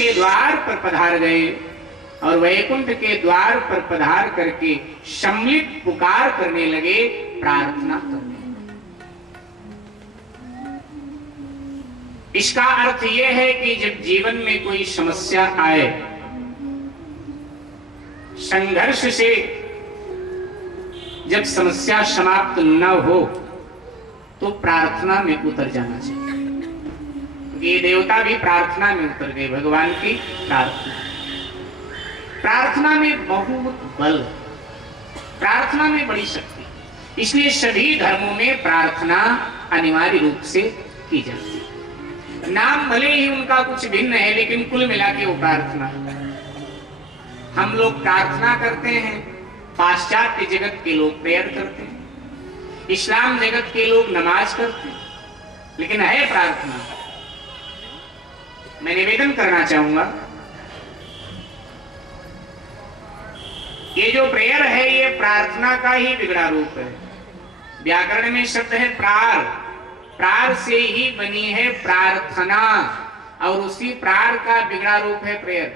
के द्वार पर पधार गए और वैकुंठ के द्वार पर पधार करके सम्मिलित पुकार करने लगे, प्रार्थना करने लगे। इसका अर्थ यह है कि जब जीवन में कोई समस्या आए, संघर्ष से जब समस्या समाप्त न हो तो प्रार्थना में उतर जाना चाहिए। ये देवता भी प्रार्थना में उतर गए, भगवान की प्रार्थना। प्रार्थना में बहुत बल, प्रार्थना में बड़ी शक्ति। इसलिए सभी धर्मों में प्रार्थना अनिवार्य रूप से की जाती है। नाम भले ही उनका कुछ भिन्न है, लेकिन कुल मिला के वो प्रार्थना है। हम लोग प्रार्थना करते हैं, पाश्चात्य जगत के लोग प्रेयर करते हैं, इस्लाम जगत के लोग नमाज करते हैं, लेकिन है प्रार्थना। मैं निवेदन करना चाहूंगा, ये जो प्रेयर है ये प्रार्थना का ही बिगड़ा रूप है। व्याकरण में शब्द है प्रार, प्रार से ही बनी है प्रार्थना, और उसी प्रार का बिगड़ा रूप है प्रेयर।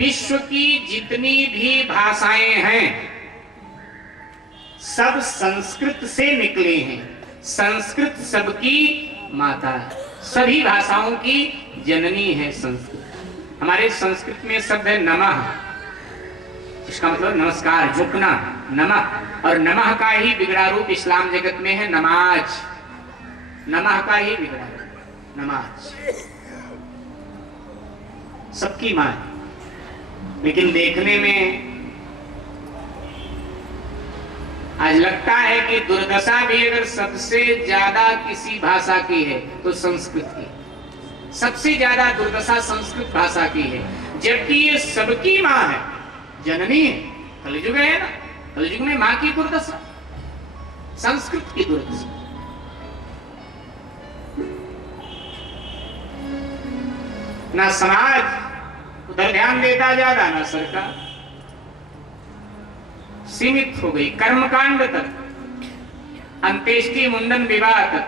विश्व की जितनी भी भाषाएं हैं सब संस्कृत से निकले हैं। संस्कृत सबकी माता है, सभी भाषाओं की जननी है संस्कृत। हमारे संस्कृत में शब्द है नमः, इसका मतलब नमस्कार, झुकना, नमः। और नमः का ही बिगड़ा रूप इस्लाम जगत में है नमाज। नमः का ही बिगड़ा रूप नमाज। सबकी मां, लेकिन देखने में आज लगता है कि दुर्दशा भी अगर सबसे ज्यादा किसी भाषा की है तो संस्कृत की। सबसे ज्यादा दुर्दशा संस्कृत भाषा की है, जबकि ये सबकी मां है, जननी है। कलयुग है ना, कलयुग में मां की दुर्दशा, संस्कृत की दुर्दशा। ना समाज उधर ध्यान देता ज्यादा, ना सरकार। सीमित हो गई कर्मकांड तक, अंत्येष्टि मुंडन विवाह तक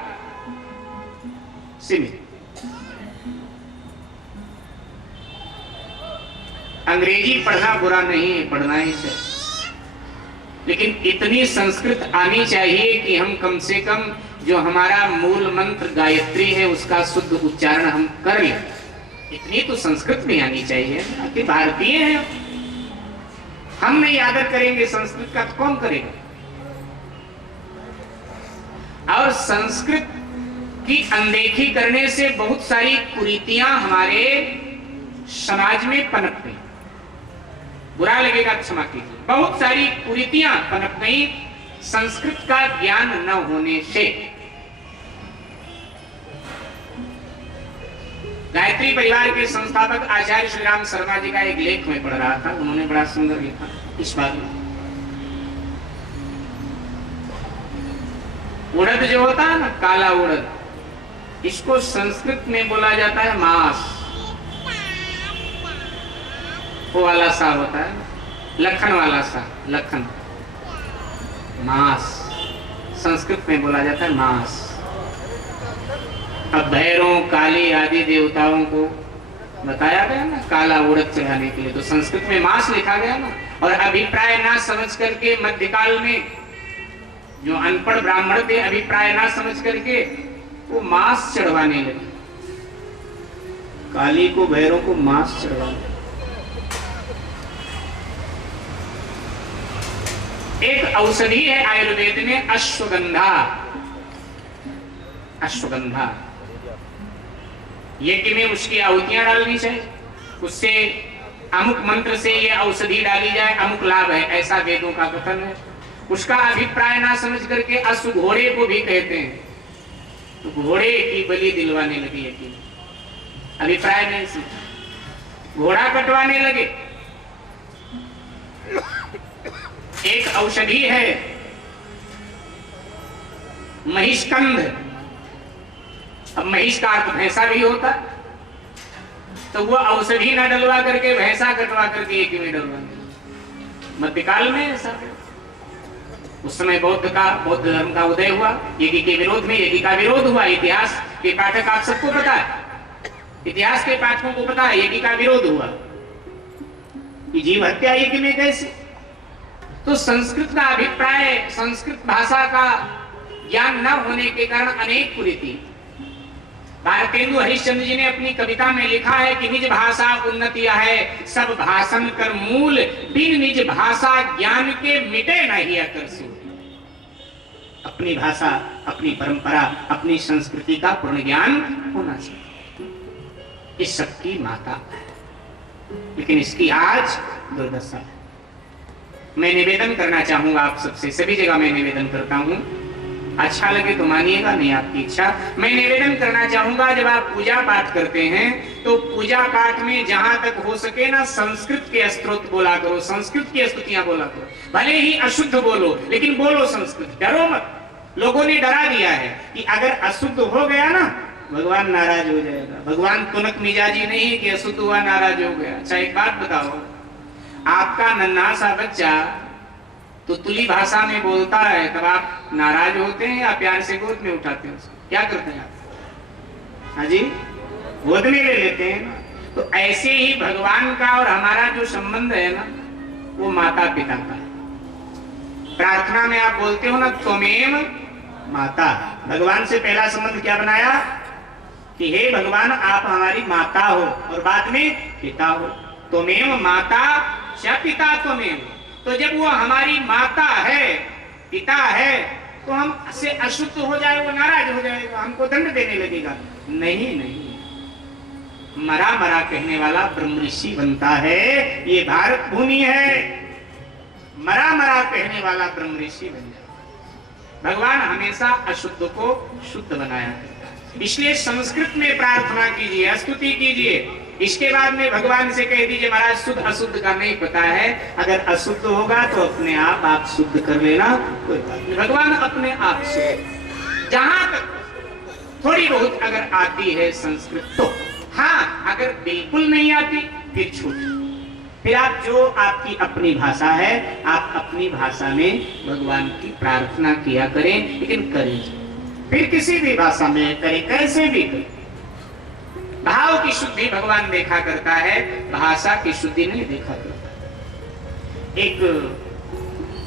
सीमित। अंग्रेजी पढ़ना बुरा नहीं है, पढ़ना ही चाहिए, लेकिन इतनी संस्कृत आनी चाहिए कि हम कम से कम जो हमारा मूल मंत्र गायत्री है उसका शुद्ध उच्चारण हम कर लें। इतनी तो संस्कृत में आनी चाहिए। आखिर भारतीय हैं, हम नहीं आदर करेंगे संस्कृत का तो कौन करेगा? और संस्कृत की अनदेखी करने से बहुत सारी कुरीतियां हमारे समाज में पनप गई। बुरा लगेगा क्षमा कीजिए, बहुत सारी कुरीतियां पनप गई संस्कृत का ज्ञान न होने से। गायत्री परिवार के संस्थापक आचार्य श्री राम शर्मा जी का एक लेख में पढ़ रहा था, उन्होंने बड़ा सुंदर लिखा इस बात में। उड़द जो होता है ना, काला उड़द, इसको संस्कृत में बोला जाता है मांस। वो वाला सा होता है, लखन वाला सा, लखन, मांस संस्कृत में बोला जाता है मांस। अब भैरव, काली आदि देवताओं को बताया गया ना काला उड़द चढ़ाने के लिए, तो संस्कृत में मांस लिखा गया ना। और अभिप्राय ना समझ करके मध्यकाल में जो अनपढ़ ब्राह्मण थे, अभिप्राय ना समझ करके वो मांस चढ़वाने लगे। काली को, भैरव को मांस चढ़वाने। एक औषधि है आयुर्वेद में अश्वगंधा। अश्वगंधा यज्ञ में उसकी आहुतियां डालनी चाहिए, उससे अमुक मंत्र से ये औषधि डाली जाए, अमुक लाभ है, ऐसा वेदों का कथन है। उसका अभिप्राय ना समझ करके अश्व घोड़े को भी कहते हैं, तो घोड़े की बलि दिलवाने लगी यज्ञ, अभिप्राय नहीं समझ, घोड़ा कटवाने लगे। एक औषधि है महिष्कंध। अब महिष का अर्थ भैंसा भी होता, तो वो औषधि न डलवा करके भैंसा कटवा करके एक में डलवा। मध्यकाल में ऐसा, उस समय बौद्ध धर्म का उदय हुआ, यज्ञ के विरोध में यज्ञ का विरोध हुआ। इतिहास के पाठक आप सबको पता है, इतिहास के पाठकों को पता है यज्ञ का विरोध हुआ कि जीव हत्या यज्ञ में कैसे। तो संस्कृत का अभिप्राय, संस्कृत भाषा का ज्ञान न होने के कारण अनेक कुरीति। भारतेंदु हरिश्चंद्र जी ने अपनी कविता में लिखा है कि निज भाषा उन्नति है सब भाषण कर मूल, बिन निज भाषा ज्ञान के मिटे नहीं अकर्षु। अपनी भाषा, अपनी परंपरा, अपनी संस्कृति का पूर्ण ज्ञान होना चाहिए। इस सबकी माता है, लेकिन इसकी आज दुर्दशा है। मैं निवेदन करना चाहूंगा आप सबसे, सभी जगह मैं निवेदन करता हूं, अच्छा लगे तो मानिएगा, नहीं आपकी इच्छा। मैं निवेदन करना चाहूंगा जब आप पूजा पाठ करते हैं तो पूजा पाठ में जहां तक हो सके ना संस्कृत के स्तोत्र बोला करो, संस्कृत की स्तुतियां बोला करो। भले ही अशुद्ध बोलो लेकिन बोलो संस्कृत, डरो मत। लोगों ने डरा दिया है कि अगर अशुद्ध हो गया ना भगवान नाराज हो जाएगा। भगवान तुनक मिजाजी नहीं कि अशुद्ध हुआ नाराज हो गया। अच्छा एक बात बताओ, आपका नन्हा सा बच्चा तुतली भाषा में बोलता है तब आप नाराज होते हैं या प्यार से गोद में उठाते हैं उसको? क्या करते हैं आप? हाँ जी, गोद में ले लेते हैं ना। तो ऐसे ही भगवान का और हमारा जो संबंध है ना वो माता पिता का है। प्रार्थना में आप बोलते हो ना त्वमेव माता, भगवान से पहला संबंध क्या बनाया कि हे भगवान आप हमारी माता हो और बाद में पिता हो। त्वमेव माता च पिता त्वमेव। तो जब वो हमारी माता है, पिता है, तो हम से अशुद्ध हो जाए वो नाराज हो जाएगा, हमको दंड देने लगेगा। नहीं नहीं, मरा मरा कहने वाला ब्रह्म ऋषि बनता है। ये भारत भूमि है, मरा मरा कहने वाला ब्रह्म ऋषि बन जाए। भगवान हमेशा अशुद्ध को शुद्ध बनाया करता है। इसलिए संस्कृत में प्रार्थना कीजिए, स्तुति कीजिए। इसके बाद में भगवान से कह दीजिए महाराज शुद्ध अशुद्ध का नहीं पता है, अगर अशुद्ध होगा तो अपने आप शुद्ध कर लेना, कोई बात नहीं। भगवान अपने आप से जहां तक थोड़ी बहुत अगर आती है संस्कृत तो हाँ, अगर बिल्कुल नहीं आती फिर छूट, फिर आप जो आपकी अपनी भाषा है आप अपनी भाषा में भगवान की प्रार्थना किया करें, लेकिन करें फिर किसी भी भाषा में करें, कैसे भी करें। भाव की शुद्धि भगवान देखा करता है, भाषा की शुद्धि नहीं देखा करता। एक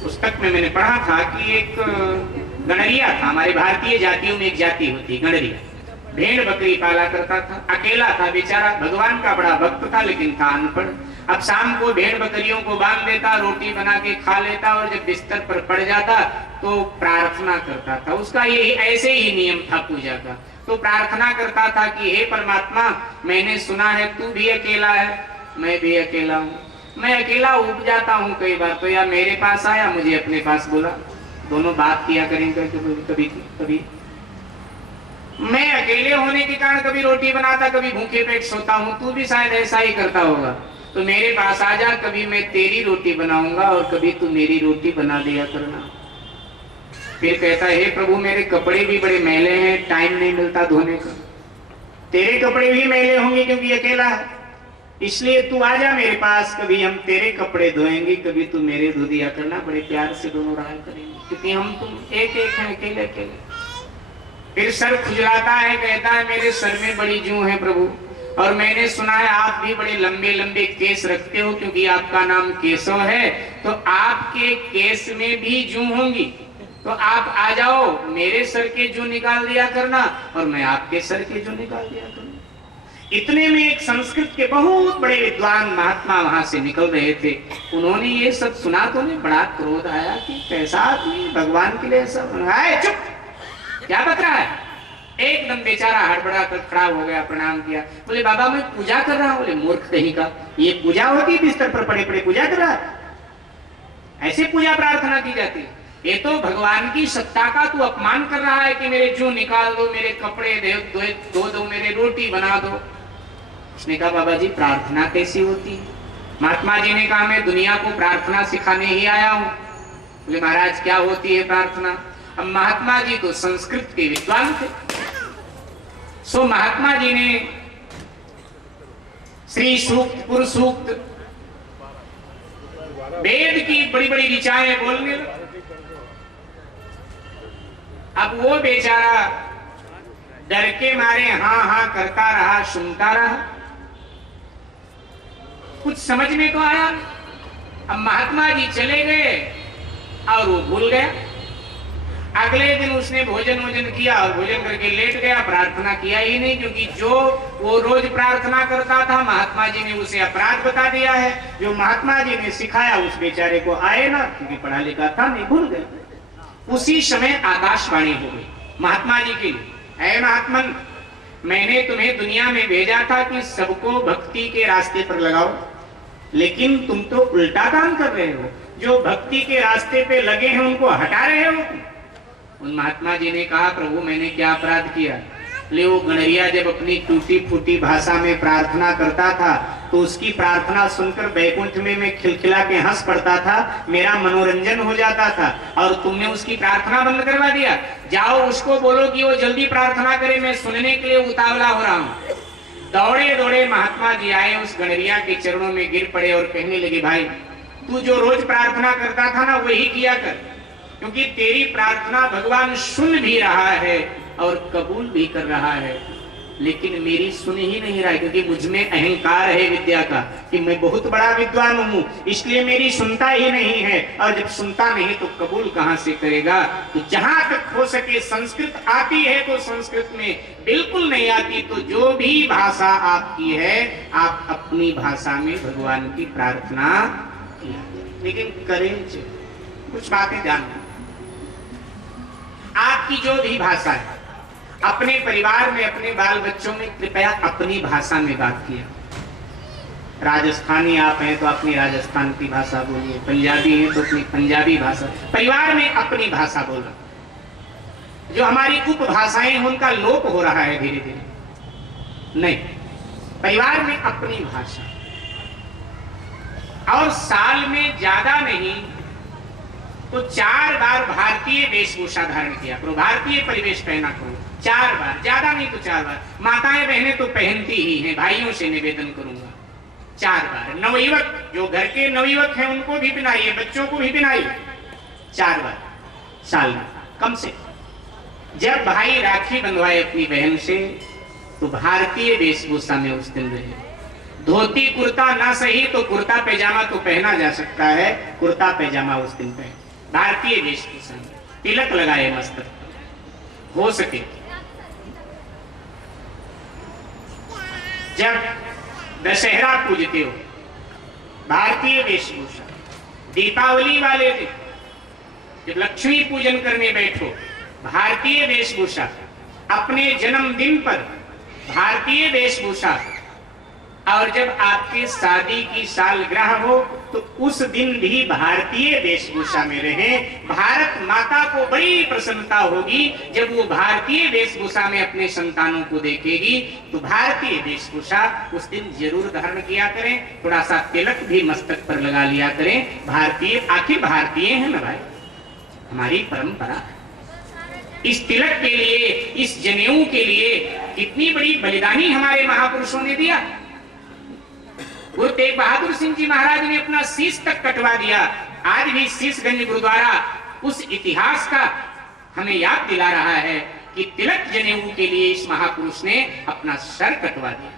पुस्तक में मैंने पढ़ा था कि एक गणरिया था। हमारे भारतीय जातियों में एक जाति होती गणरिया, भेड़ बकरी पाला करता था, अकेला था बेचारा, भगवान का बड़ा भक्त था लेकिन था अनपढ़। अब शाम को भेड़ बकरियों को बांध देता, रोटी बना के खा लेता और जब बिस्तर पर पड़ जाता तो प्रार्थना करता था। उसका यही ऐसे ही नियम था पूजा का। तो प्रार्थना करता था कि हे परमात्मा, मैंने सुना है तू भी अकेला है, मैं भी अकेला हूँ, मैं अकेला उब जाता हूँ कई बार, तो या मेरे पास आया मुझे अपने पास बुला, दोनों बात किया करेंगे कभी कभी। मैं अकेले होने के कारण कभी रोटी बनाता, कभी भूखे पेट सोता हूँ, तू भी शायद ऐसा ही करता होगा, तो मेरे पास आ जा, कभी मैं तेरी रोटी बनाऊंगा और कभी तू मेरी रोटी बना दिया करना। फिर कहता है हे प्रभु मेरे कपड़े भी बड़े मैले हैं, टाइम नहीं मिलता धोने का, तेरे कपड़े भी मैले होंगे क्योंकि अकेला है, इसलिए तू आ जा मेरे पास, कभी हम तेरे कपड़े धोएंगे, कभी तू मेरे धो दिया करना, बड़े प्यार से दोनों रहा करेंगे, क्योंकि हम तुम एक एक हैं, अकेले अकेले। फिर सर खुजलाता है, कहता है मेरे सर में बड़ी जूं है प्रभु, और मैंने सुना है आप भी बड़े लंबे लंबे केस रखते हो क्योंकि आपका नाम केशव है, तो आपके केस में भी जूं होंगी, तो आप आ जाओ, मेरे सर के जूं निकाल दिया करना और मैं आपके सर के जूं निकाल दिया करूँ। इतने में एक संस्कृत के बहुत बड़े विद्वान महात्मा वहां से निकल रहे थे। उन्होंने ये सब सुना तो उन्हें बड़ा क्रोध आया कि कैसा आदमी भगवान के लिए ऐसा बनाया, चुप, क्या बता रहा है। एकदम बेचारा हड़बड़ा कर खड़ा हो गया, प्रणाम किया, बोले बाबा मैं पूजा कर रहा हूँ। बोले मूर्ख कहीं का, ये पूजा होती, बिस्तर पर पड़े पड़े पूजा कर रहा है, ऐसे पूजा प्रार्थना की जाती है। ये तो भगवान की सत्ता का तू अपमान कर रहा है कि मेरे जूं निकाल दो, मेरे कपड़े धो दो, मेरे रोटी बना दो। उसने कहा बाबा जी प्रार्थना कैसी होती है? महात्मा जी ने कहा मैं दुनिया को प्रार्थना सिखाने ही आया हूँ। बोले महाराज क्या होती है प्रार्थना? अब महात्मा जी तो संस्कृत के विद्वान थे, सो महात्मा जी ने श्री सूक्त, पुरुष सूक्त, वेद की बड़ी बड़ी ऋचाएं बोलने लगे। अब वो बेचारा डर के मारे हाँ हाँ करता रहा, सुनता रहा, कुछ समझ में तो आया। अब महात्मा जी चले गए और वो भूल गया। अगले दिन उसने भोजन वोजन किया और भोजन करके लेट गया, प्रार्थना किया ही नहीं, क्योंकि जो वो रोज प्रार्थना करता था महात्मा जी ने उसे अपराध बता दिया है। जो महात्मा जी ने सिखाया उस बेचारे को आए ना, क्योंकि पढ़ा लिखा था नहीं, भूल गए। उसी समय आकाशवाणी हो गई महात्मा जी के लिए, ऐ महात्मन, मैंने तुम्हें दुनिया में भेजा था कि सबको भक्ति के रास्ते पर लगाओ, लेकिन तुम तो उल्टा काम कर रहे हो। जो भक्ति के रास्ते पे लगे हैं उनको हटा रहे हो। उन महात्मा जी ने कहा, प्रभु मैंने क्या अपराध किया? ले वो गणरिया जब अपनी टूटी फूटी भाषा में प्रार्थना करता था तो उसकी प्रार्थना सुनकर बैकुंठ में मैं खिलखिला के हंस पड़ता था, मेरा मनोरंजन हो जाता था, और तुमने उसकी प्रार्थना बंद करवा दिया। जाओ उसको बोलो कि वो जल्दी प्रार्थना करे, मैं सुनने के लिए उतावला हो रहा हूँ। दौड़े दौड़े महात्मा जी आए, उस गणरिया के चरणों में गिर पड़े और कहने लगे, भाई तू जो रोज प्रार्थना करता था ना वही किया कर, क्योंकि तेरी प्रार्थना भगवान सुन भी रहा है और कबूल भी कर रहा है, लेकिन मेरी सुन ही नहीं रहा है, क्योंकि मुझ में अहंकार है विद्या का कि मैं बहुत बड़ा विद्वान हूँ, इसलिए मेरी सुनता ही नहीं है, और जब सुनता नहीं तो कबूल कहाँ से करेगा। तो जहां तक हो सके संस्कृत आती है तो संस्कृत में, बिल्कुल नहीं आती तो जो भी भाषा आपकी है आप अपनी भाषा में भगवान की प्रार्थना किया, लेकिन करें कुछ बातें जानना। आपकी जो भी भाषा है, अपने परिवार में अपने बाल बच्चों में कृपया अपनी भाषा में बात किया। राजस्थानी आप हैं तो अपनी राजस्थान की भाषा बोलिए, पंजाबी हैं तो अपनी पंजाबी भाषा, परिवार में अपनी भाषा बोलना। जो हमारी उपभाषाएं हैं उनका लोप हो रहा है धीरे धीरे, नहीं, परिवार में अपनी भाषा। और साल में ज्यादा नहीं तो 4 बार भारतीय वेशभूषा धारण किया करो, भारतीय परिवेश पहना करो, 4 बार, ज्यादा नहीं तो 4 बार। माताएं बहनें तो पहनती ही हैं, भाइयों से निवेदन करूंगा 4 बार। नवयुवक, जो घर के नवयुवक हैं उनको भी पहनाइए, बच्चों को भी पहनाइए, 4 बार साल में कम से। जब भाई राखी बंधवाए अपनी बहन से तो भारतीय वेशभूषा में उस दिन रहे। धोती कुर्ता ना सही तो कुर्ता पैजामा तो पहना जा सकता है, कुर्ता पैजामा उस दिन पहने, भारतीय वेशभूषा में। तिलक लगाए मस्तक, हो सके जब दशहरा पूजते हो भारतीय वेशभूषा, दीपावली वाले दिन जब लक्ष्मी पूजन करने बैठो भारतीय वेशभूषा, अपने जन्मदिन पर भारतीय वेशभूषा, और जब आपके शादी की सालगिरह हो तो उस दिन भी भारतीय वेशभूषा में रहें। भारत माता को बड़ी प्रसन्नता होगी जब वो भारतीय वेशभूषा में अपने संतानों को देखेगी। तो भारतीय वेशभूषा उस दिन जरूर धारण किया करें, थोड़ा सा तिलक भी मस्तक पर लगा लिया करें। भारतीय, आखिर भारतीय हैं ना भाई, हमारी परंपरा। इस तिलक के लिए, इस जनेऊ के लिए कितनी बड़ी बलिदानी हमारे महापुरुषों ने दिया। गुरु तेग बहादुर सिंह जी महाराज ने अपना शीश तक कटवा दिया। आज भी शीशगंज गुरुद्वारा उस इतिहास का हमें याद दिला रहा है कि तिलक जनेऊ के लिए इस महापुरुष ने अपना सर कटवा दिया।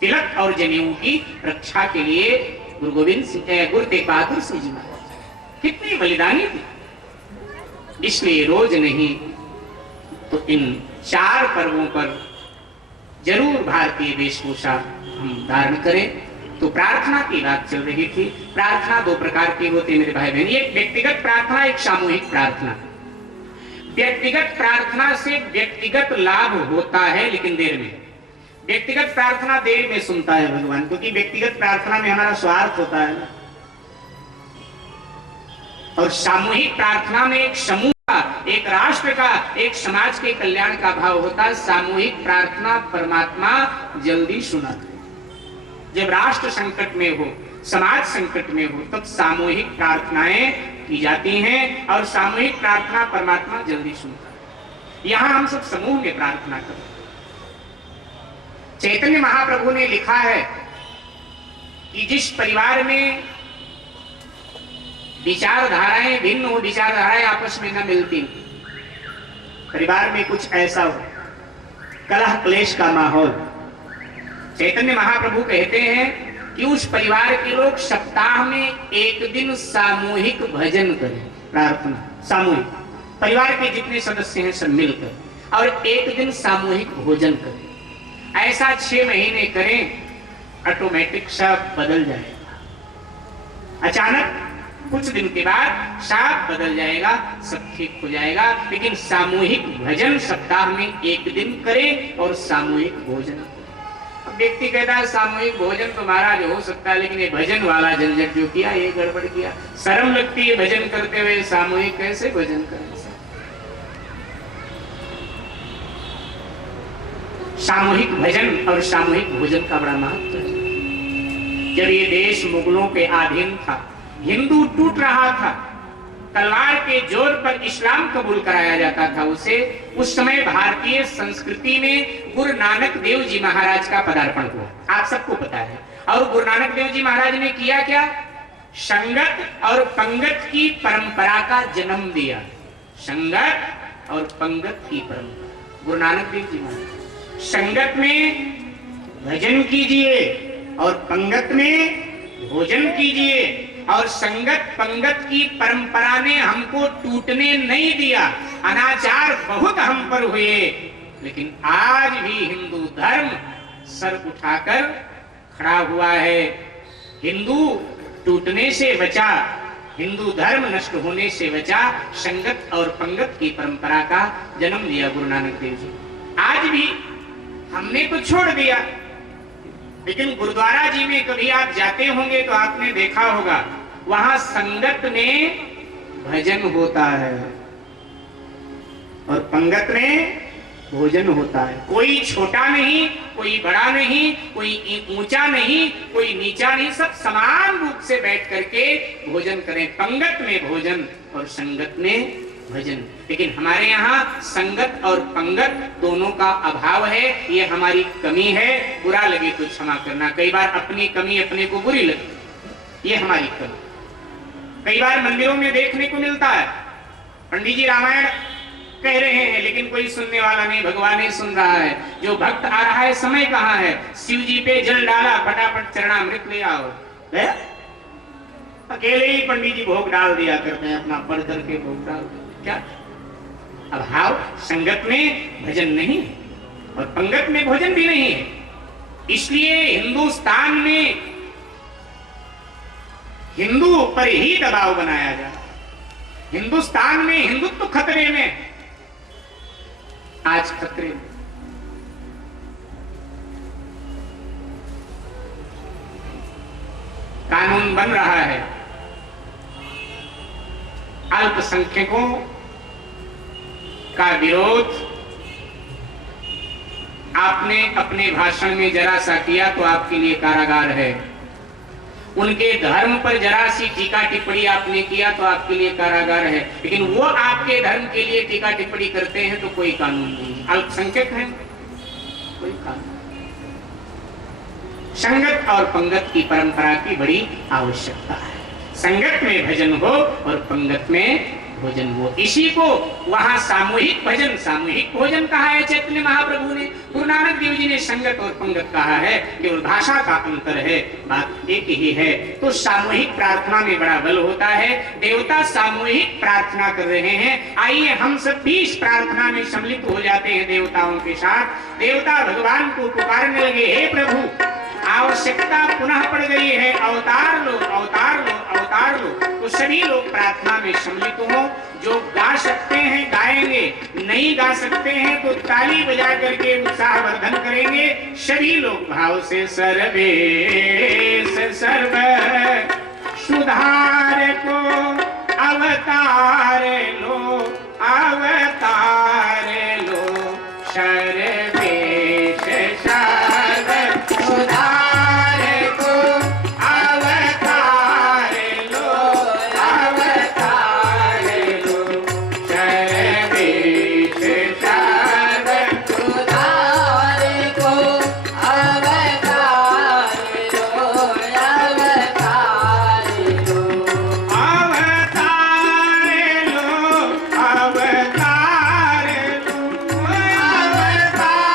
तिलक और जनेऊ की रक्षा के लिए गुरु गोविंद सिंह, गुरु तेग बहादुर सिंह जी महाराज कितनी बलिदानी थी। इसलिए रोज नहीं तो इन 4 पर्वों पर जरूर भारतीय वेशभूषा हम धारण करें। तो प्रार्थना की बात चल रही थी। प्रार्थना 2 प्रकार की होती है मेरे भाई बहन, एक व्यक्तिगत प्रार्थना, एक सामूहिक प्रार्थना। व्यक्तिगत प्रार्थना से व्यक्तिगत लाभ होता है लेकिन देर में। व्यक्तिगत प्रार्थना देर में सुनता है भगवान, क्योंकि व्यक्तिगत प्रार्थना में हमारा स्वार्थ होता है ना। और सामूहिक प्रार्थना में एक समूह का, एक राष्ट्र का, एक समाज के कल्याण का भाव होता है। सामूहिक प्रार्थना परमात्मा जल्दी सुनाता है। जब राष्ट्र संकट में हो, समाज संकट में हो, तब सामूहिक प्रार्थनाएं की जाती हैं और सामूहिक प्रार्थना परमात्मा जल्दी सुनता है। यहां हम सब समूह में प्रार्थना करें। चैतन्य महाप्रभु ने लिखा है कि जिस परिवार में विचारधाराएं भिन्न हो, विचारधाराएं आपस में न मिलती, परिवार में कुछ ऐसा हो, कलह क्लेश का माहौल। चैतन्य महाप्रभु कहते हैं कि उस परिवार के लोग सप्ताह में एक दिन सामूहिक भजन करें, प्रार्थना सामूहिक, परिवार के जितने सदस्य हैं सब मिलकर, और एक दिन सामूहिक भोजन करें। ऐसा 6 महीने करें, ऑटोमेटिक सब बदल जाएगा। अचानक कुछ दिन के बाद सब बदल जाएगा, सब ठीक हो जाएगा। लेकिन सामूहिक भजन सप्ताह में एक दिन करें और सामूहिक भोजन करें। अब व्यक्ति कहता है सामूहिक भोजन तो महाराज हो सकता है, लेकिन ये भजन वाला झंझट जो किया ये गड़बड़ किया। शर्म लगती है भजन करते हुए, सामूहिक कैसे भजन करें? सामूहिक भजन और सामूहिक भोजन का बड़ा महत्व है। जब ये देश मुगलों के अधीन था, हिंदू टूट रहा था, तलवार के जोर पर इस्लाम कबूल कराया जाता था उसे, उस समय भारतीय संस्कृति में गुरु नानक देव जी महाराज का पदार्पण हुआ, आप सबको पता है। और गुरु नानक देव जी महाराज ने किया क्या? संगत और पंगत की परंपरा का जन्म दिया। संगत और पंगत की परंपरा, गुरु नानक देव जी महाराज। संगत में भजन कीजिए और पंगत में भोजन कीजिए, और संगत पंगत की परंपरा ने हमको टूटने नहीं दिया। अनाचार बहुत हम पर हुए, लेकिन आज भी हिंदू धर्म सर उठाकर खड़ा हुआ है। हिंदू टूटने से बचा, हिंदू धर्म नष्ट होने से बचा, संगत और पंगत की परंपरा का जन्म दिया गुरु नानक देव जी। आज भी हमने तो छोड़ दिया, लेकिन गुरुद्वारा जी में कभी आप जाते होंगे तो आपने देखा होगा, वहां संगत में भजन होता है और पंगत में भोजन होता है। कोई छोटा नहीं, कोई बड़ा नहीं, कोई ऊंचा नहीं, कोई नीचा नहीं, सब समान रूप से बैठ करके भोजन करें। पंगत में भोजन और संगत में भजन। लेकिन हमारे यहाँ संगत और पंगत दोनों का अभाव है, ये हमारी कमी है। बुरा लगे तो क्षमा करना, कई बार अपनी कमी अपने को बुरी लगती, ये हमारी कमी कई बार मंदिरों में देखने को मिलता है। पंडित जी रामायण कह रहे हैं, लेकिन कोई सुनने वाला नहीं, भगवान नहीं सुन रहा है। जो भक्त आ रहा है, समय कहाँ है? शिव जी पे जल डाला, फटाफट चरणामृत ले आओ। अकेले ही पंडित जी भोग डाल दिया करते हैं, अपना पढ़ करके भोग डाल। क्या अभाव? संगत में भजन नहीं है और पंगत में भोजन भी नहीं है। इसलिए हिंदुस्तान में हिंदू पर ही दबाव बनाया जा रहा है। हिंदुस्तान में हिंदुत्व खतरे में, आज खतरे में। कानून बन रहा है, अल्पसंख्यकों का विरोध आपने अपने भाषण में जरा सा किया तो आपके लिए कारागार है। उनके धर्म पर जरा सी टीका टिप्पणी आपने किया तो आपके लिए कारागार है। लेकिन वो आपके धर्म के लिए टीका टिप्पणी करते हैं तो कोई कानून नहीं। अल्पसंख्यक है, कोई कानून। संगत और पंगत की परंपरा की बड़ी आवश्यकता है। संगत में भजन हो और पंगत में भोजन हो। इसी को वहां सामूहिक भजन, सामूहिक भोजन कहा है चैतन्य महाप्रभु ने। गुरु नानक देव जी ने संगत और पंगत कहा है, केवल भाषा का अंतर है, बात एक ही है। तो सामूहिक प्रार्थना में बड़ा बल होता है। देवता सामूहिक प्रार्थना कर रहे हैं, आइए हम सब भी इस प्रार्थना में सम्मिलित हो जाते हैं देवताओं के साथ। देवता भगवान को पुकारने लगे, हे प्रभु, आवश्यकता पुनः पड़ गई है, अवतार लो, अवतार लो, अवतार लो। तो सभी लोग प्रार्थना में सम्मिलित हो। जो गा सकते हैं गाएंगे, नहीं गा सकते हैं तो ताली बजा करके उत्साहवर्धन करेंगे। सभी लोग भाव से सर्वेश सर्व सुधार को अवतार लो, अवतार लो, सर्वेश सर्व सुधार को अवतार लो, अवतार लो, सर्वेश सर्व सुधार को अवतार लो, अवतार लो, अवतार लो, अवतार लो, अवतार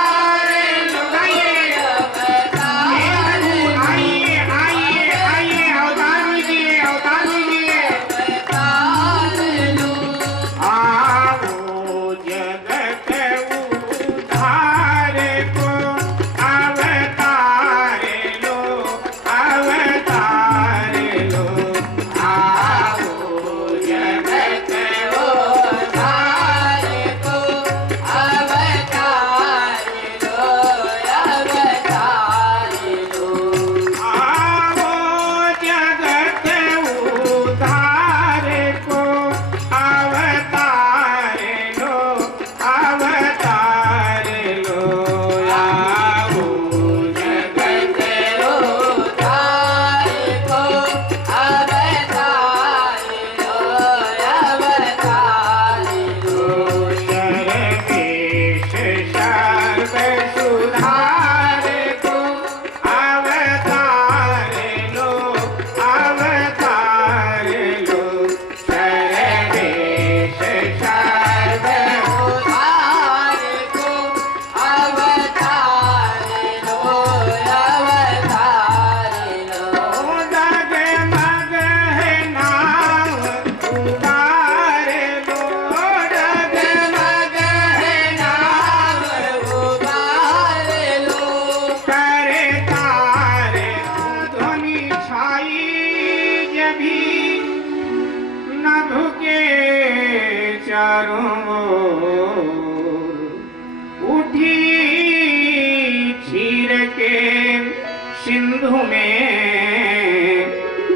सिंधु में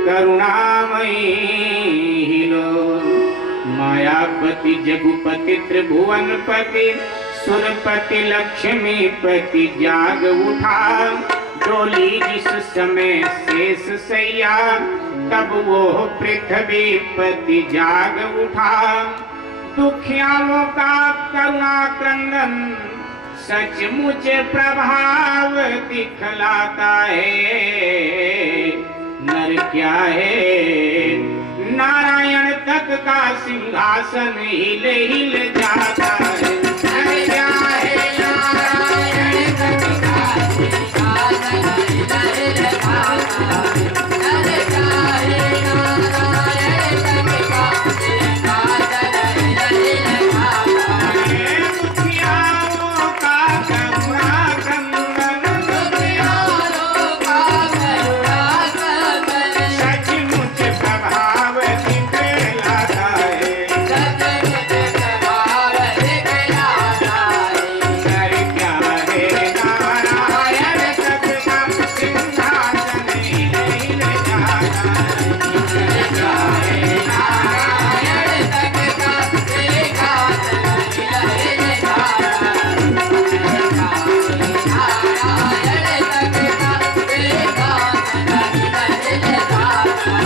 करुणामयी हिलोल। मायापति जगुपति त्रिभुवनपति सुरपति लक्ष्मीपति जाग उठा। डोली जिस समय शेष सैया तब वो पृथ्वीपति जाग उठा। दुखियाओं का करुणा क्रंदन सचमुच प्रभाव दिखलाता है। नर क्या है नारायण तक का सिंहासन हिल हिल जाता है। नर क्या है नारायण तक का सिंहासन हिल हिल जाता है। नर क्या है नारायण तक का सिंहासन हिल हिल जाता है। दुखियाओं का करुणा क्रंदन दुखियाओं का करुणा क्रंदन सचमुच प्रभाव दिखलाता है। सचमुच प्रभाव दिखलाता है। नर क्या है नारायण तक का सिंहासन हिल हिल जाता है। नर क्या है नारायण तक का सिंहासन हिल हिल जाता है। नारायण तक का सिंहासन हिल हिल जाता है।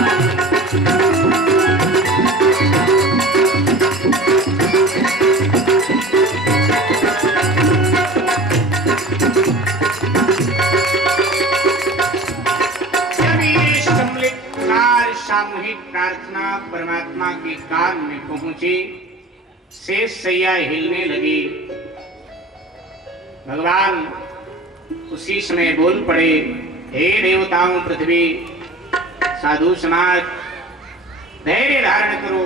जब ये सम्मिलित कार सामूहिक प्रार्थना परमात्मा के कान में पहुंची, शेष सैया हिलने लगी। भगवान उसी समय बोल पड़े, हे देवताओं पृथ्वी साधु समाज धैर्य धारण करो।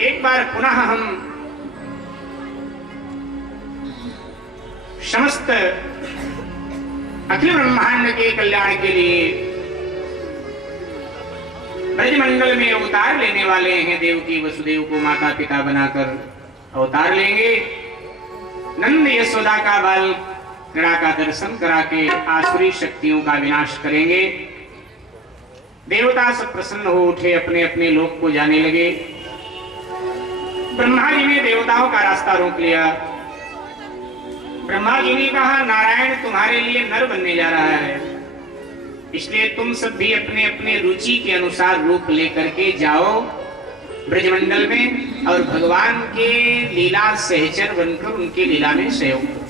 एक बार पुनः हम समस्त अखिल ब्रह्मांड के कल्याण के लिए ब्रजमंडल में अवतार लेने वाले हैं। देवकी वसुदेव को माता पिता बनाकर अवतार लेंगे। नंद यशोदा का बाल क्रीड़ा का दर्शन करा के आसुरी शक्तियों का विनाश करेंगे। देवता सब प्रसन्न हो उठे, अपने अपने लोक को जाने लगे। ब्रह्मा जी ने देवताओं का रास्ता रोक लिया। ब्रह्मा जी ने कहा, नारायण तुम्हारे लिए नर बनने जा रहा है, इसलिए तुम सब भी अपने अपने रुचि के अनुसार रूप लेकर के जाओ ब्रजमंडल में और भगवान के लीला सहचर बनकर उनकी लीला में सहयोग करो।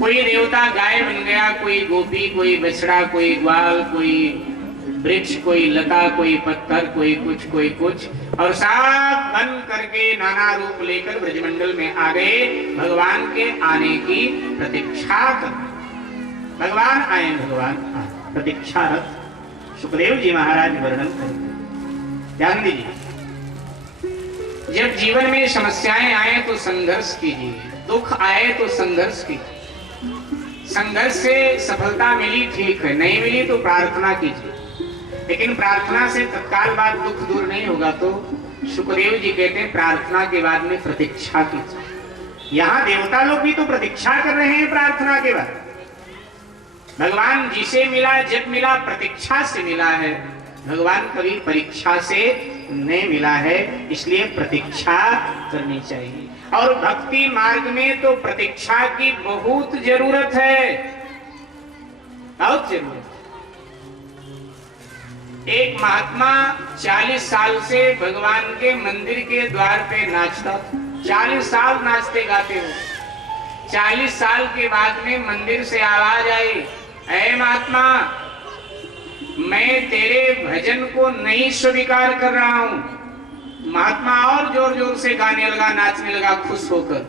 कोई देवता गाय बन गया, कोई गोपी, कोई बछड़ा, कोई ग्वाल, कोई वृक्ष, कोई लता, कोई पत्थर, कोई कुछ और सब बन करके नाना रूप लेकर ब्रजमंडल में आ गए भगवान के आने की प्रतीक्षा कर। भगवान आए, भगवान आए, प्रतीक्षारत सुखदेव जी महाराज वर्णन करते। ध्यान दीजिए, जब जीवन में समस्याएं आए तो संघर्ष कीजिए, दुख आए तो संघर्ष कीजिए। संघर्ष से सफलता मिली ठीक है, नहीं मिली तो प्रार्थना कीजिए, लेकिन प्रार्थना से तत्काल बाद दुख दूर नहीं होगा। तो सुखदेव जी कहते हैं प्रार्थना के बाद में प्रतीक्षा कीजिए। यहाँ देवता लोग भी तो प्रतीक्षा कर रहे हैं प्रार्थना के बाद। भगवान जिसे मिला जब मिला प्रतीक्षा से मिला है, भगवान कभी परीक्षा से नहीं मिला है, इसलिए प्रतीक्षा करनी चाहिए। और भक्ति मार्ग में तो प्रतीक्षा की बहुत जरूरत है, बहुत जरूरत। एक महात्मा 40 साल से भगवान के मंदिर के द्वार पे नाचता, 40 साल नाचते गाते हो। 40 साल के बाद में मंदिर से आवाज आई, ऐ महात्मा, मैं तेरे भजन को नहीं स्वीकार कर रहा हूं। महात्मा और जोर जोर से गाने लगा, नाचने लगा खुश होकर।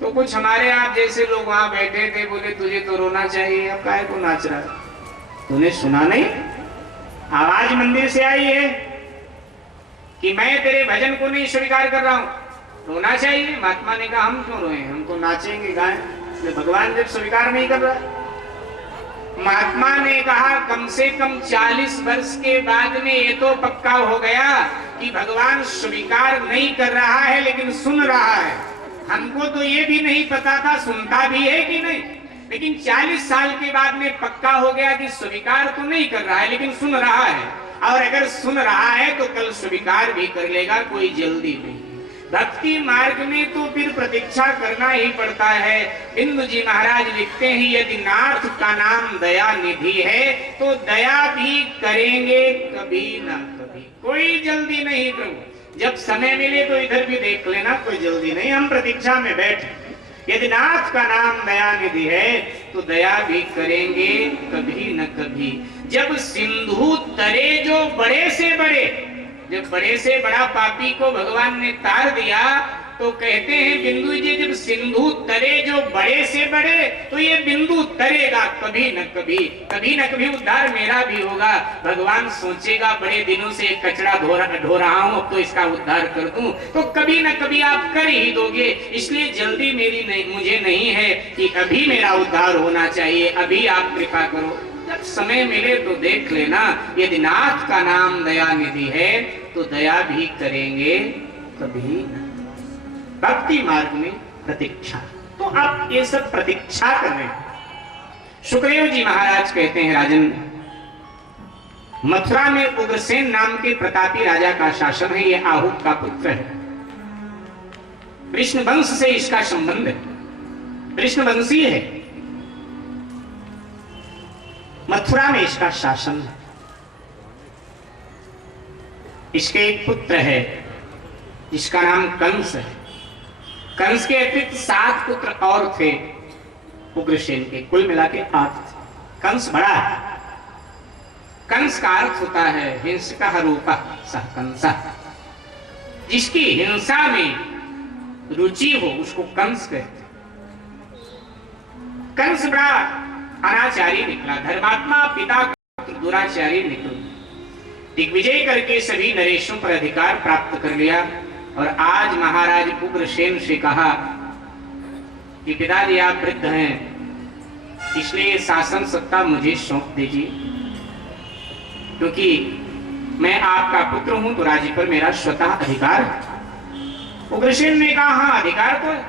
तो कुछ हमारे आप जैसे लोग वहां बैठे थे, बोले तुझे तो रोना चाहिए, अब काहे को नाच रहा है? तूने सुना नहीं? आवाज मंदिर से आई है कि मैं तेरे भजन को नहीं स्वीकार कर रहा हूं, रोना चाहिए। महात्मा ने कहा, हम क्यों रोए, हमको नाचेंगे गाएं, भगवान जब स्वीकार नहीं कर रहा। महात्मा ने कहा, कम से कम 40 वर्ष के बाद में ये तो पक्का हो गया कि भगवान स्वीकार नहीं कर रहा है लेकिन सुन रहा है। हमको तो ये भी नहीं पता था सुनता भी है कि नहीं। लेकिन 40 साल के बाद में पक्का हो गया कि स्वीकार तो नहीं कर रहा है, लेकिन सुन रहा है, और अगर सुन रहा है तो कल स्वीकार भी कर लेगा, कोई जल्दी नहीं। भक्ति मार्ग में तो फिर प्रतीक्षा करना ही पड़ता है। बिंदु जी महाराज लिखते हैं, यदि नाथ का नाम दया निधि है तो दया भी करेंगे कभी ना कभी, कोई जल्दी नहीं प्रभु, जब समय मिले तो इधर भी देख लेना, कोई जल्दी नहीं, हम प्रतीक्षा में बैठे। यदि नाथ का नाम दया निधि है तो दया भी करेंगे कभी न कभी। जब सिंधु तरे जो बड़े से बड़े, जब बड़े से बड़ा पापी को भगवान ने तार दिया तो कहते हैं बिंदु जी, जब सिंधु तरे जो बड़े से बड़े तो ये बिंदु तरेगा कभी न कभी, कभी न कभी उद्धार मेरा भी होगा। भगवान सोचेगा बड़े दिनों से कचरा ढो रहा हूं, अब तो इसका उद्धार कर दूं, तो कभी न कभी आप कर ही दोगे। इसलिए जल्दी मेरी नहीं, मुझे नहीं है कि अभी मेरा उद्धार होना चाहिए, अभी आप कृपा करो, जब समय मिले तो देख लेना। यदि नाथ का नाम दया निधि है तो दया भी करेंगे कभी न। भक्ति मार्ग में प्रतीक्षा, तो आप ये सब प्रतीक्षा कर रहे हैं। सुखदेव जी महाराज कहते हैं, राजन, मथुरा में उग्रसेन नाम के प्रतापी राजा का शासन है, ये आहूब का पुत्र है, कृष्ण वंश से इसका संबंध है, कृष्ण वंशी है, मथुरा में इसका शासन है। इसके एक पुत्र है जिसका नाम कंस है। कंस के अतिरिक्त 7 पुत्र और थे उग्रसेन के, कुल मिला के 8 थे। कंस बड़ा है। कंस का अर्थ होता है हिंसका रूपा सह कंसा, जिसकी हिंसा में रुचि हो उसको कंस कहते। कंस बड़ा अनाचारी निकला, धर्मात्मा पिता का दुराचारी निकला, दिग्विजय करके सभी नरेशों पर अधिकार प्राप्त कर लिया। और आज महाराज उग्रसेन से कहा कि पिताजी आप वृद्ध हैं, इसलिए शासन सत्ता मुझे सौंप दीजिए, क्योंकि मैं आपका पुत्र हूं तो राज्य पर मेरा स्वतः अधिकार है। उग्रसेन ने कहा हाँ अधिकार तो है,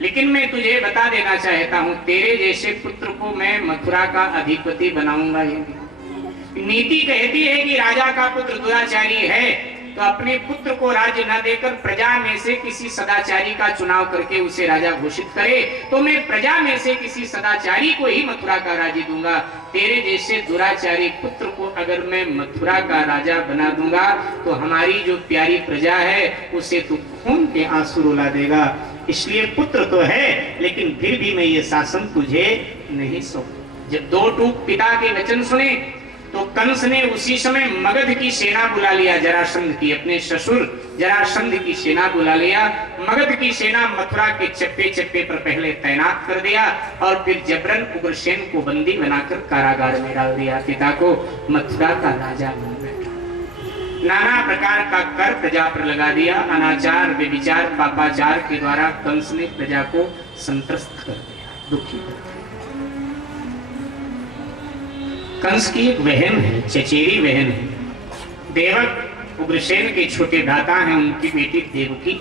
लेकिन मैं तुझे बता देना चाहता हूं, तेरे जैसे पुत्र को मैं मथुरा का अधिपति बनाऊंगा ही नहीं। नीति कहती है कि राजा का पुत्र दुराचारी है तो अपने पुत्र को राज्य न देकर प्रजा में से किसी सदाचारी का चुनाव करके उसे राजा घोषित करे, तो मैं प्रजा में से किसी सदाचारी को ही मथुरा का राज्य दूंगा। तेरे जैसे दुराचारी पुत्र को अगर मैं मथुरा का राजा बना दूंगा तो हमारी जो प्यारी प्रजा है उसे तू खून के आंसू रुला देगा। इसलिए पुत्र तो है, लेकिन फिर भी मैं ये शासन तुझे नहीं सौंप। जब 2 टूक पिता के वचन सुने तो कंस ने उसी समय मगध की सेना बुला लिया, जरासंध की, अपने ससुर जरासंध की सेना बुला लिया। मगध की सेना मथुरा के चप्पे चप्पे पर पहले तैनात कर दिया और फिर जबरन उग्रसेन को बंदी बनाकर कारागार में डाल दिया। पिता को मथुरा का राजा बन बैठा, नाना प्रकार का कर प्रजा पर लगा दिया। अनाचार, व्यभिचार, पापाचार के द्वारा कंस ने प्रजा को संत्रस्त कर दिया, दुखी कर दिया। कंस की एक बहन है, चचेरी बहन है, देवक उग्रसेन के छोटे भ्राता हैं, उनकी बेटी देवकी,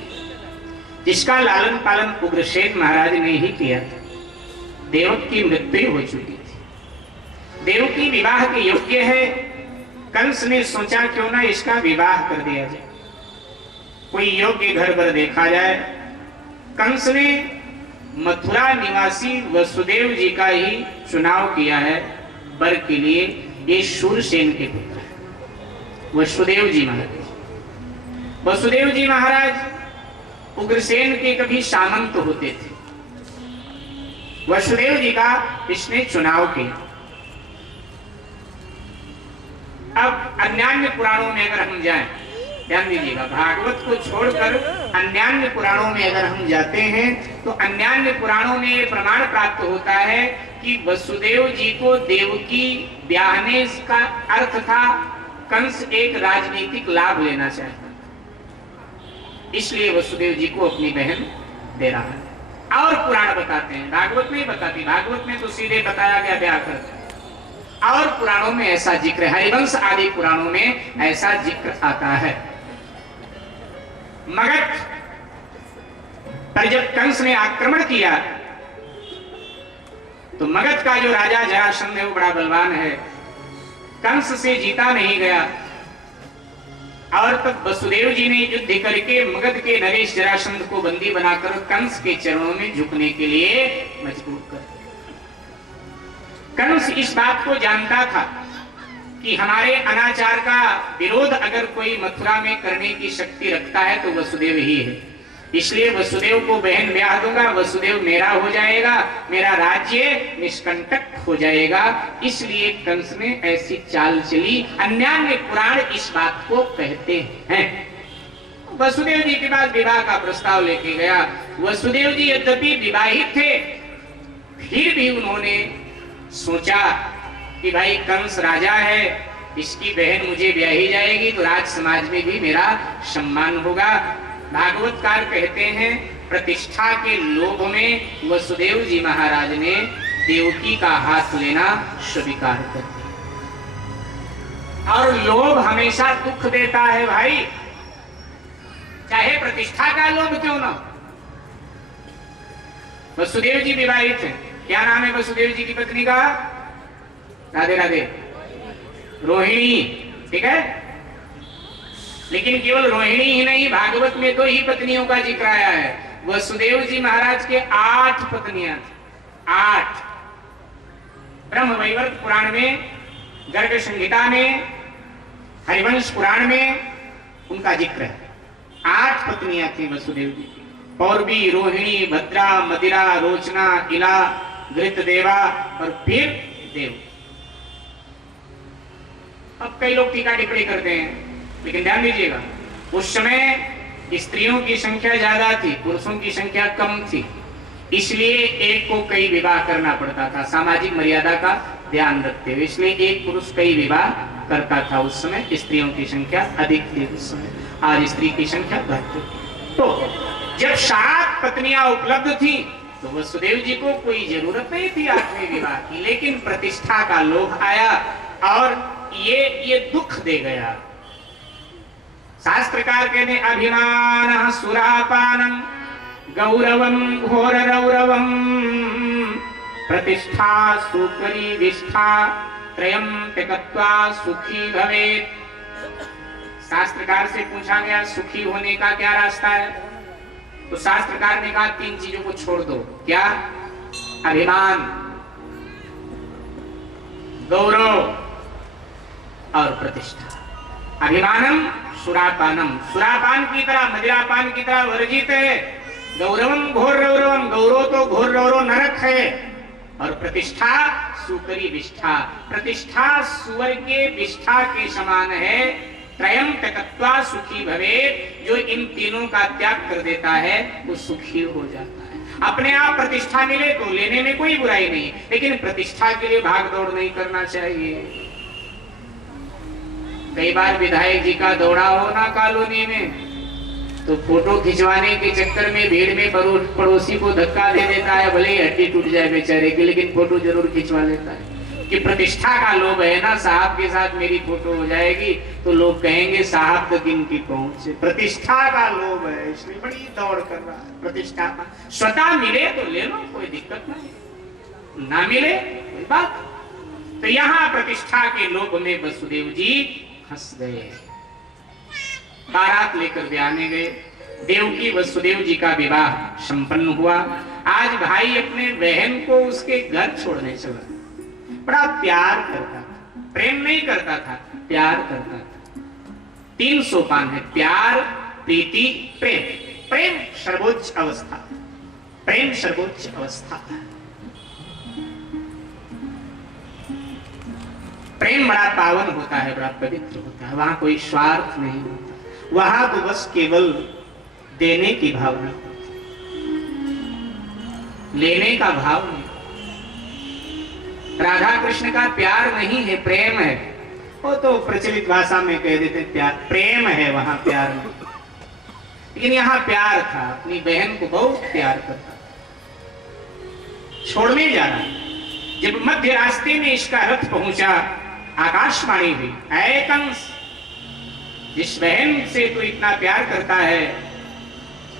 जिसका लालन पालन उग्रसेन महाराज ने ही किया था। देवक की मृत्यु हो चुकी थी, देवकी विवाह के योग्य है। कंस ने सोचा क्यों ना इसका विवाह कर दिया जाए, कोई योग्य घर पर देखा जाए। कंस ने मथुरा निवासी वसुदेव जी का ही चुनाव किया है वर के लिए। ये शूरसेन के पुत्र है वसुदेव जी महाराज। वसुदेव जी महाराज उग्रसेन के कभी सामंत होते थे। वसुदेव जी का इसने चुनाव किया। अब अन्यान्य पुराणों में अगर हम जाएं, ध्यान दीजिएगा, भागवत को छोड़कर अन्यान्य पुराणों में अगर हम जाते हैं तो अन्यान्य पुराणों में यह प्रमाण प्राप्त होता है कि वसुदेव जी को देवकी ब्याहने का अर्थ था कंस एक राजनीतिक लाभ लेना चाहता, इसलिए वसुदेव जी को अपनी बहन दे रहा है। और पुराण बताते हैं, भागवत नहीं बताती, भागवत में तो सीधे बताया गया ब्याह कर। और पुराणों में ऐसा जिक्र है, हरिवंश आदि पुराणों में ऐसा जिक्र आता है। मगध पर जब कंस ने आक्रमण किया तो मगध का जो राजा जरासंध है वो बड़ा बलवान है, कंस से जीता नहीं गया। और तब वसुदेव जी ने युद्ध करके मगध के नरेश जरासंध को बंदी बनाकर कंस के चरणों में झुकने के लिए मजबूर कर दिया। कंस इस बात को जानता था कि हमारे अनाचार का विरोध अगर कोई मथुरा में करने की शक्ति रखता है तो वसुदेव ही है, इसलिए वसुदेव को बहन ब्याह दूंगा, वसुदेव मेरा हो जाएगा, मेरा राज्य निष्कंटक हो जाएगा। इसलिए कंस ने ऐसी चाल चली। अन्यान्य पुराण इस बात को कहते हैं। वसुदेव जी के पास विवाह का प्रस्ताव लेके गया। वसुदेव जी यद्यपि विवाहित थे, फिर भी उन्होंने सोचा कि भाई कंस राजा है, इसकी बहन मुझे ब्याही जाएगी तो राज समाज में भी मेरा सम्मान होगा। भागवतकार कहते हैं प्रतिष्ठा के लोभ में वसुदेव जी महाराज ने देवकी का हाथ लेना स्वीकार कर दिया। और लोभ हमेशा दुख देता है भाई, चाहे प्रतिष्ठा का लोभ क्यों ना। वसुदेव जी विवाहित हैं। क्या नाम है वसुदेव जी की पत्नी का? राधे राधे, रोहिणी। ठीक है, लेकिन केवल रोहिणी ही नहीं, भागवत में 2 ही पत्नियों का जिक्र आया है। वसुदेव जी महाराज के 8 पत्नियां थी, 8। ब्रह्मवैवर्त पुराण में, गर्ग संहिता में, हरिवंश पुराण में उनका जिक्र है। 8 पत्नियां थी वसुदेव जी की। पौरवी, रोहिणी, भद्रा, मदिरा, रोचना, इला, घृतदेवा और फिर देव। अब कई लोग टीका टिप्पणी करते हैं, लेकिन ध्यान दीजिएगा उस समय स्त्रियों की संख्या ज्यादा थी, पुरुषों की संख्या कम थी, इसलिए एक को कई विवाह करना पड़ता था, सामाजिक मर्यादा का ध्यान रखते हुए। इसलिए एक पुरुष कई विवाह करता था। उस समय स्त्रियों की संख्या अधिक थी उस समय, आज स्त्री की संख्या घट। तो जब 7 पत्नियां उपलब्ध थी तो वसुदेव जी को कोई जरूरत नहीं थी 8वें विवाह की, लेकिन प्रतिष्ठा का लोभ आया और ये दुख दे गया। शास्त्रकार कहते अभिमान सुरापानम गौरवम घोर रौरवम प्रतिष्ठा सुकरी विष्ठा त्रयम त्यक्त्वा सुखी भवेत्। शास्त्रकार से पूछा गया सुखी होने का क्या रास्ता है, तो शास्त्रकार ने कहा 3 चीजों को छोड़ दो। क्या? अभिमान, गौरव और प्रतिष्ठा। अभिमानम सुरापानम, सुरापान की तरह, मदिरापान की तरह वर्जित है। गौरवम घोर रौरवम, गौरव तो घोर रौरव नरक है। और प्रतिष्ठा सुकरी विष्ठा, प्रतिष्ठा सुअर के विष्ठा के समान है। त्रयम त्यक्त्वा सुखी भवेत्, जो इन तीनों का त्याग कर देता है वो सुखी हो जाता है। अपने आप प्रतिष्ठा मिले तो लेने में कोई बुराई नहीं, लेकिन प्रतिष्ठा के लिए भाग दौड़ नहीं करना चाहिए। कई बार विधायक जी का दौड़ा हो ना कॉलोनी में, तो फोटो खिंचवाने के चक्कर में भीड़ में पड़ोसी को धक्का दे देता है, भले ही हड्डी टूट जाए बेचारे की, लेकिन फोटो जरूर खिंचवा लेता है कि प्रतिष्ठा का लोभ है ना, साहब के साथ मेरी फोटो हो जाएगी तो लोग कहेंगे साहब तक इनकी पहुंच। प्रतिष्ठा का लोभ है, इसलिए बड़ी दौड़ कर रहा है। प्रतिष्ठा स्वतः मिले तो ले लो, कोई दिक्कत नहीं, ना मिले कोई बात। तो यहाँ प्रतिष्ठा के लोभ में वसुदेव जी फंस गए। बारात लेकर ब्याहने गए। देवकी वसुदेव जी का विवाह संपन्न हुआ। आज भाई अपने बहन को उसके घर छोड़ने चला। बड़ा प्यार करता था, प्रेम नहीं करता था, प्यार करता था। 3 सोपान है, प्यार, प्रीति, प्रेम। प्रेम सर्वोच्च अवस्था, प्रेम सर्वोच्च अवस्था। प्रेम बड़ा पावन होता है, बड़ा पवित्र होता है। वहां कोई स्वार्थ नहीं होता, वहां तो बस केवल देने की भावना होती, लेने का भाव नहीं। राधा कृष्ण का प्यार नहीं है, प्रेम है। वो तो प्रचलित भाषा में कह देते प्यार, प्रेम है, वहां प्यार नहीं। लेकिन यहाँ प्यार था, अपनी बहन को बहुत प्यार करता था। छोड़ने जा रहा, जब मध्य रास्ते में इसका रथ पहुंचा, आकाशवाणी हुई, ऐ कंस, जिस बहन से तू इतना प्यार करता है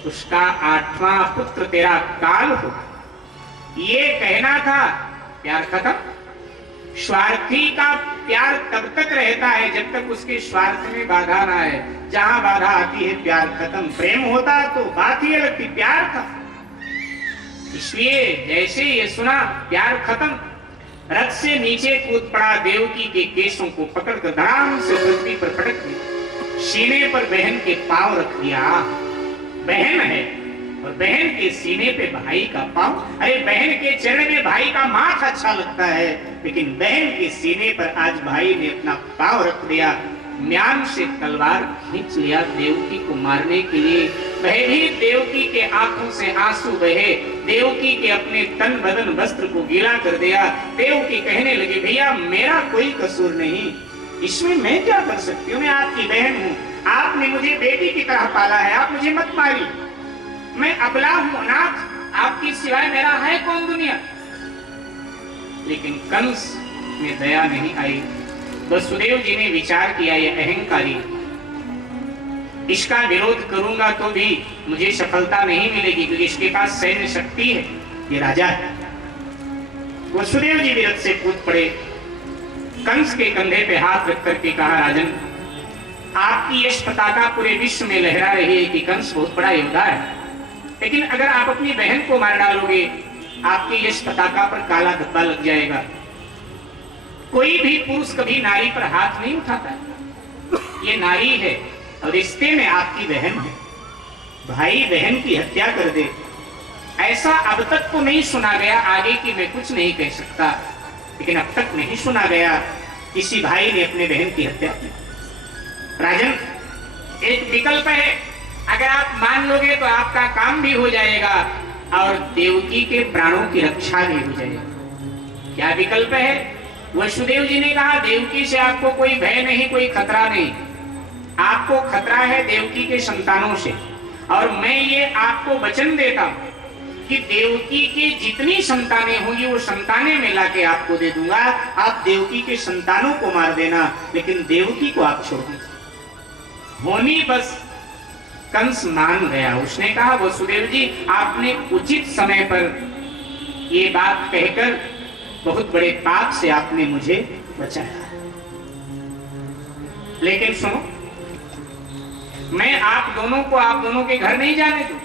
उसका 8वां पुत्र तेरा काल होगा। ये कहना था प्यार खत्म। स्वार्थी का प्यार तब तक रहता है जब तक उसके स्वार्थ में बाधा ना आए। जहां बाधा आती है प्यार खत्म। प्रेम होता तो बात ही अलग थी, प्यार था। इसलिए जैसे ये सुना प्यार खत्म, रथ से नीचे कूद पड़ा, देवकी के केसों को पकड़कर धड़ाम से पृथ्वी पर पटक दिया, सीने पर बहन के पांव रख दिया। बहन है और बहन के सीने पे भाई का पांव। अरे बहन के चरण में भाई का माथ अच्छा लगता है, लेकिन बहन के सीने पर आज भाई ने अपना पांव रख दिया। म्यान से तलवार खींच लिया देवकी को मारने के लिए। भयभीत देवकी के आंखों से आंसू बहे, देवकी के अपने तन बदन वस्त्र को गीला कर दिया। देवकी कहने लगी, भैया मेरा कोई कसूर नहीं, इसमें मैं क्या कर सकती हूँ? मैं आपकी बहन हूँ, आपने मुझे बेटी की तरह पाला है, आप मुझे मत मारिए, मैं अबला हूँ, अनाथ, आपकी सिवाय मेरा है कौन दुनिया। लेकिन कंस में दया नहीं आई। वसुदेव जी ने विचार किया, ये अहंकारी, इसका विरोध करूंगा तो भी मुझे सफलता नहीं मिलेगी, क्योंकि इसके पास सैन्य शक्ति है, ये राजा है। वसुदेव जी विरत से कूद पड़े, कंस के कंधे पे हाथ रख करके कहा, राजन आपकी यश पताका पूरे विश्व में लहरा रही है कि कंस बहुत बड़ा योद्धा है, लेकिन अगर आप अपनी बहन को मार डालोगे, आपकी यश पताका पर काला धब्बा लग जाएगा। कोई भी पुरुष कभी नारी पर हाथ नहीं उठाता, ये नारी है और रिश्ते में आपकी बहन है, भाई बहन की हत्या कर दे, ऐसा अब तक तो नहीं सुना गया। आगे की मैं कुछ नहीं कह सकता, लेकिन अब तक नहीं सुना गया किसी भाई ने अपने बहन की हत्या की। राजन एक विकल्प है, अगर आप मान लोगे तो आपका काम भी हो जाएगा और देवकी के प्राणों की रक्षा भी हो जाएगी। क्या विकल्प है? वसुदेव जी ने कहा, देवकी से आपको कोई भय नहीं, कोई खतरा नहीं, आपको खतरा है देवकी के संतानों से, और मैं ये आपको वचन देता हूं कि देवकी की जितनी संतानें होंगी वो संतानें में लाके आपको दे दूंगा, आप देवकी के संतानों को मार देना, लेकिन देवकी को आप छोड़ दें। होनी बस कंस मान गया। उसने कहा, वसुदेव जी आपने उचित समय पर ये बात कहकर बहुत बड़े पाप से आपने मुझे बचाया, लेकिन सुनो, मैं आप दोनों को आप दोनों के घर नहीं जाने दूं।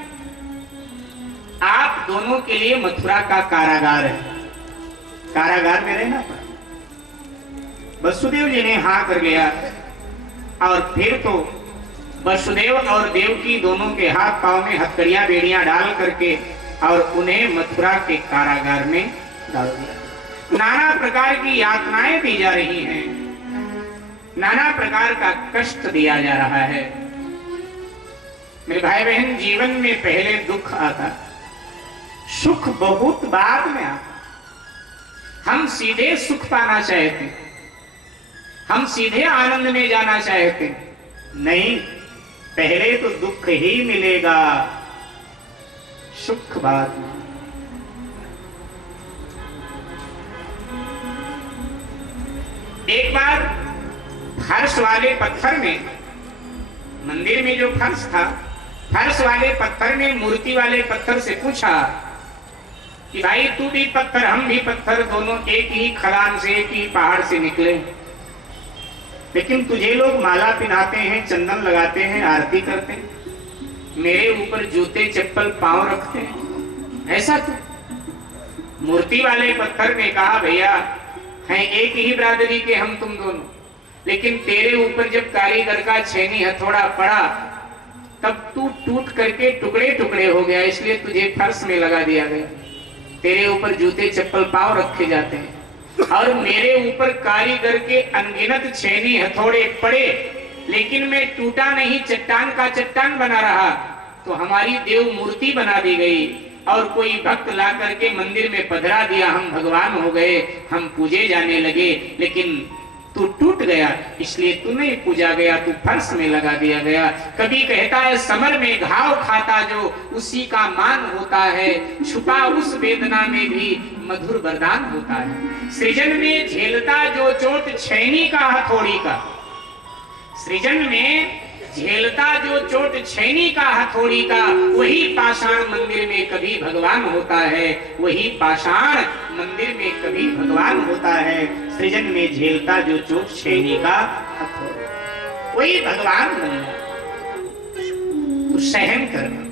आप दोनों के लिए मथुरा का कारागार है, कारागार में रहना पड़ा। वसुदेव जी ने हाँ कर लिया और फिर तो वसुदेव और देवकी दोनों के हाथ पांव में हथकड़ियां बेड़ियां डाल करके और उन्हें मथुरा के कारागार में डाल दिया। नाना प्रकार की यातनाएं दी जा रही हैं, नाना प्रकार का कष्ट दिया जा रहा है। मेरे भाई बहन, जीवन में पहले दुख आता, सुख बहुत बाद में आता। हम सीधे सुख पाना चाहते, हम सीधे आनंद में जाना चाहते, नहीं, पहले तो दुख ही मिलेगा, सुख बाद में। एक बार फर्श वाले पत्थर में, मंदिर में जो फर्श था, फर्श वाले पत्थर ने मूर्ति वाले पत्थर से पूछा कि भाई तू भी पत्थर हम भी पत्थर, दोनों एक ही खदान से एक ही पहाड़ से निकले, लेकिन तुझे लोग माला पहनाते हैं, चंदन लगाते हैं, आरती करते हैं, मेरे ऊपर जूते चप्पल पांव रखते हैं, ऐसा क्यों? मूर्ति वाले पत्थर ने कहा, भैया हैं एक ही बिरादरी के हम तुम दोनों, लेकिन तेरे ऊपर जब कारीगर का छेनी हथौड़ा पड़ा तब तू टूट करके टुकड़े टुकड़े हो गया, इसलिए तुझे फर्श में लगा दिया गया। तेरे ऊपर जूते चप्पल पांव रखे जाते हैं और मेरे ऊपर कारीगर के अनगिनत छेनी हथौड़े पड़े, लेकिन मैं टूटा नहीं, चट्टान का चट्टान बना रहा। तो हमारी देव मूर्ति बना दी गई और कोई भक्त ला करके मंदिर में पधरा दिया, हम भगवान हो गए, हम पूजे जाने लगे, लेकिन तू टूट गया, इसलिए तू नहीं पूजा गया, तू फर्श में लगा दिया गया। कभी कहता है, समर में घाव खाता जो उसी का मान होता है, छुपा उस वेदना में भी मधुर वरदान होता है। सृजन में झेलता जो चोट छेनी का हथौड़ी का, सृजन में झेलता जो चोट छैनी का हथौड़ी का, वही पाषाण मंदिर में कभी भगवान होता है, वही पाषाण मंदिर में कभी भगवान होता है। सृजन में झेलता जो चोट छैनी का हथौड़ी, वही भगवान बनना, तो सहन करना।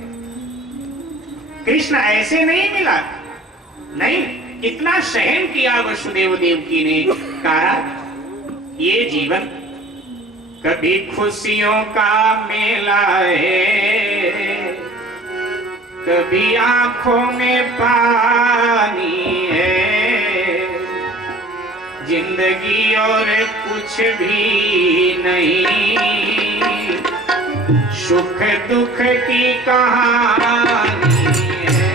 कृष्ण ऐसे नहीं मिला, नहीं, कितना सहन किया वसुदेव देवकी ने। कहा ये जीवन कभी खुशियों का मेला है, कभी आंखों में पानी है, जिंदगी और कुछ भी नहीं, सुख दुख की कहानी है।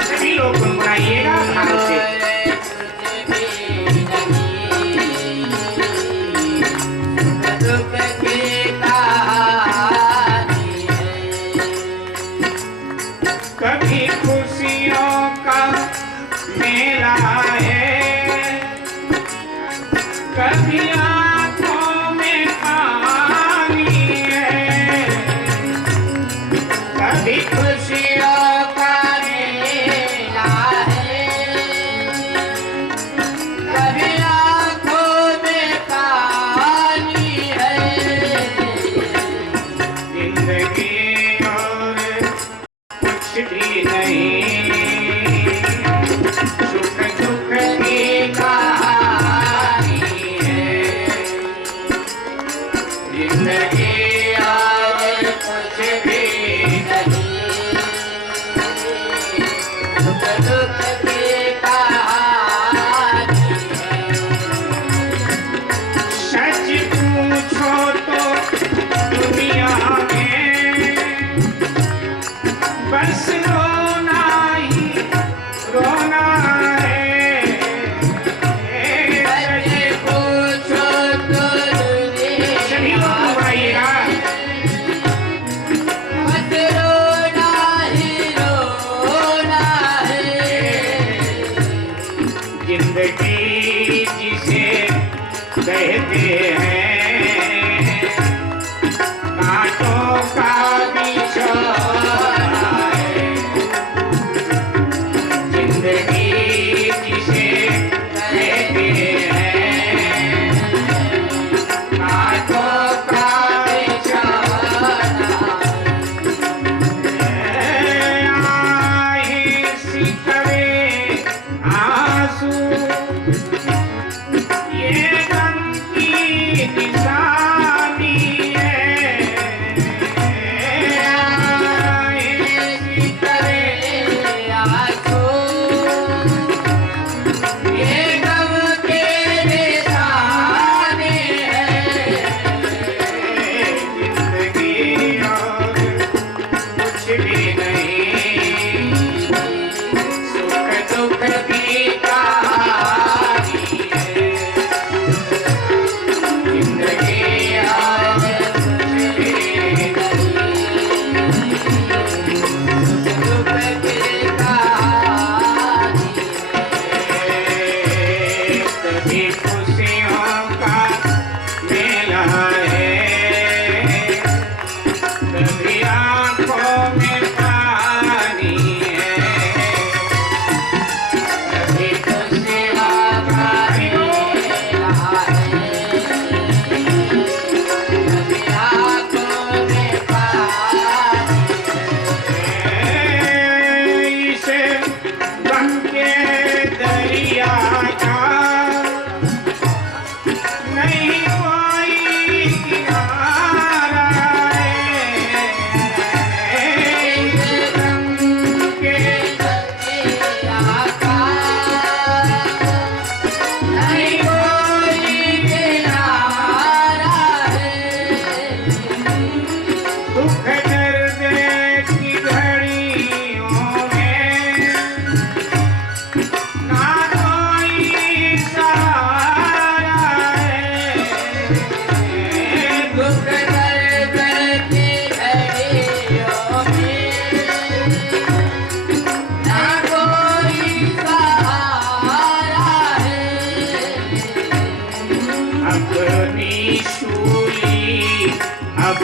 सभी लोग गुनगुनाइएगा भाव से। कभी खुशियों का मेला है, कभी आंखों में पानी है, कभी खुशियों का मेला है, कभी आंखों में पानी है, जिंदगी और कुछ भी नहीं, सुख दुख की कहानी है, जिंदगी और कुछ भी नहीं, सुख दुख की कहानी है। सच पूछो तो दुनिया में बस रोना ही रोना है। सच पूछो तो सभी लोग आइएगा। बस रोना ही रोना है, जिंदगी जिसे कहते हैं, कांटों का बिछोना है, जिंदगी जिसे कहते हैं, कांटों का बिछोना है। आहे सिकवे आंसू ये गम की निशानी है। आहे सिकवे आंसू ये गम के निशानी है, जिंदगी और कुछ भी नहीं, सुख दुख की कहानी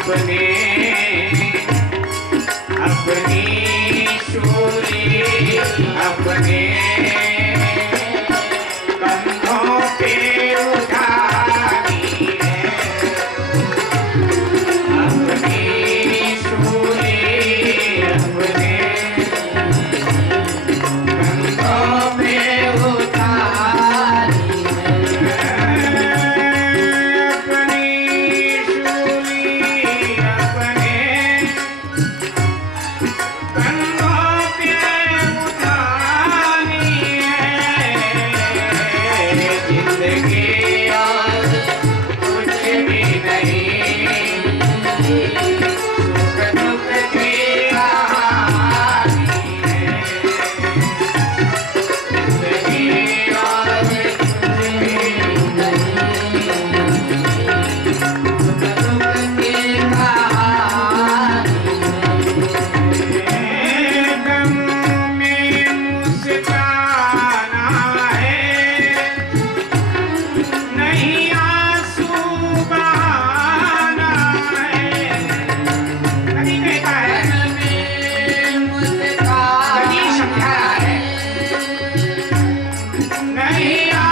अपने अपनी शूली अपने कंधों पे उठानी है, अपनी शूली अपने कंधों पे उठानी नहीं